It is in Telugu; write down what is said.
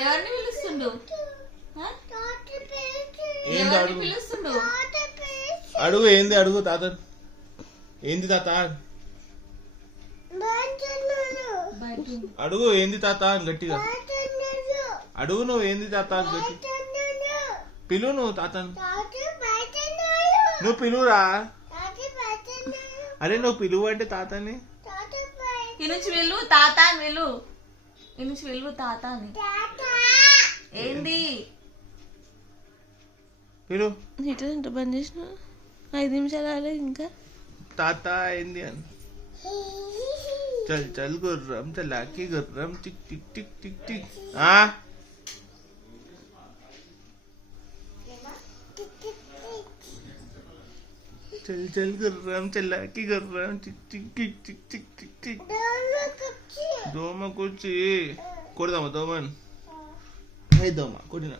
ఎవరిని పిలుస్తుండు? పిలుస్తుండు? అడుగు ఏంది? అడుగు తాత. ఏంది తాత? అడుగు ఏంది తాత గట్టిగా అడుగు. నువ్వు ఏంది తాత గట్టి పిలువు. నువ్వు తాతను నువ్వు పిలువురా. అరే నువ్వు పిలువు అంటే తాతని. ఈ నుంచి వెళ్ళు తాత అని వెళ్ళు. ఈ నుంచి వెళ్ళు తాత అని. ఏంది పిలువు. ఇట్లా బంద్ చేసిన 5 నిమిషాలు రాలేదు ఇంకా. తాత ఏంది అని. చల్ చల్ గుర్రం చలాకి గుర్రం tick tick tick tick tick. చల్ చల్ గుర్రం చలాకి గుర్రం tick tick tick tick tick tick tick. దోమ కూర్చి కొడదామా దోమని? దోమ కొట్టినా.